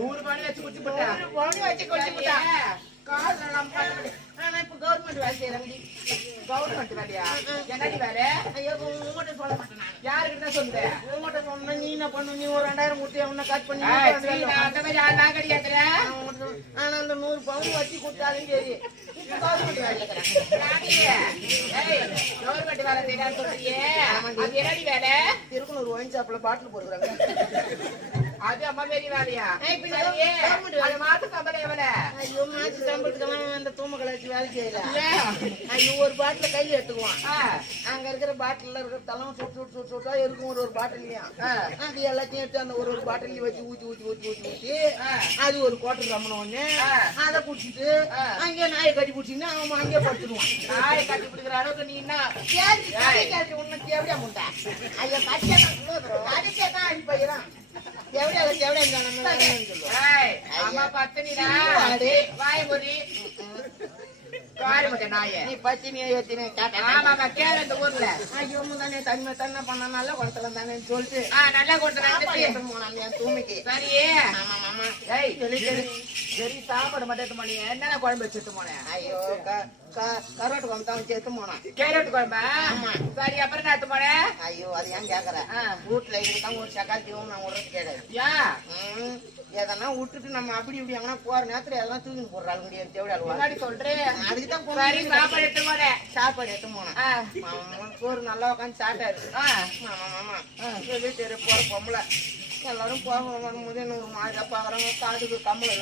100 பவுன் வச்சு குடிச்சு போட்டா 100 பவுன் வச்சு குடிச்சு போட்டா காசு எல்லாம் பண்ண நான் இப்ப கவர்மெண்ட் வேலை செய்யறேன். கவர்மெண்ட் வேலையா? என்னடி வேலை? ஐயோ உங்ககிட்ட சொல்ல மாட்டேன் நான். யாருக்கிட்ட சொல்ற? உங்ககிட்ட சொன்ன நீ என்ன பண்ணு, நீ ஒரு 2000 கொடுத்து அவனை கட் பண்ணி அந்த மாதிரி நான் கிடையாதுறேன். ஆனா அந்த 100 பவுன் வச்சு கொடுத்தாலும் சரி கவர்மெண்ட் வேலை இருக்கிறேன். கவர்மெண்ட் வேலை செய்யறான்னு சொல்றியே, அது என்னடி வேலை? திருக்குனூர் ஒயின் ஷாப்ல பாட்டில் போடுறாங்க. அது அம்மா பெரிய வேலையா? அது மாசம் சம்பளம் எவ்வளவு? ஐயோ மாசு சம்பளத்துக்கெல்லாம் அந்த தூமக்களை வச்சு வேலை செய்யல. ஐயோ ஒரு பாட்டில கையில எடுத்துக்குவான். அங்க இருக்கிற பாட்டில இருக்கிற தலம் சுட்டு சுட்டு சுட்டு சுட்டா இருக்கும் ஒரு பாட்டிலையும். அது எல்லாத்தையும் எடுத்து அந்த ஒரு பாட்டிலையும் வச்சு ஊத்தி ஊத்தி ஊத்தி ஊத்தி ஊத்தி அது ஒரு கோட்டை சம்பளம் ஒண்ணு அதை குடிச்சிட்டு அங்கே நாயை கட்டி குடிச்சிங்கன்னா அவன் அங்கே படுத்துடுவான். நாயை கட்டி பிடிக்கிற அளவுக்கு நீ என்ன உன்னை தேவையா முட்டா? ஐயோ கடிச்சேதான் அடி போயிடான். அம்மா பத்தினிடா வாய முடி நீ பத்தினியா எத்தினே ஆமாமா கேள இந்த ஊர்ல. ஐயோ தானே தனிமை தானே பண்ண நல்ல குளத்துல தானே சொல்லிட்டு நல்லா கொடுத்துறாங்க போனான் என் தூமைக்கு. சரி ஆமா மாமா சரி சாப்பாடு மட்டும் எடுத்து போனீங்க, என்னென்ன குழம்பு வச்சு எடுத்து போனேன்? ஐயோ கரோட்டு குழம்பு தான் வச்சு எடுத்து போனான். கேரட் குழம்பா? சரி அப்புறம் என்ன எடுத்து போனேன்? ஐயோ அது ஏன் கேக்குற, வீட்டுல இதுதான் ஒரு சக்காத்தியும் நான் விடுறது கிடையாது. ஏன் எதனா விட்டுட்டு நம்ம அப்படி இப்படி எங்கன்னா போற நேரத்துல எல்லாம் தூக்கி போடுறாங்க முடியாது. தேவையா முன்னாடி சொல்றேன். அதுக்குதான் சரி சாப்பாடு எடுத்து போனேன். சாப்பாடு எடுத்து போனேன். சோறு நல்லா உட்காந்து சாப்பிட்டாரு. மாமா மாமா சரி போற பொம்பளை எல்லாரும் போக வரும்போது என்ன ஒரு மாதிரி பாக்குறாங்க, காதுக்கு கம்மல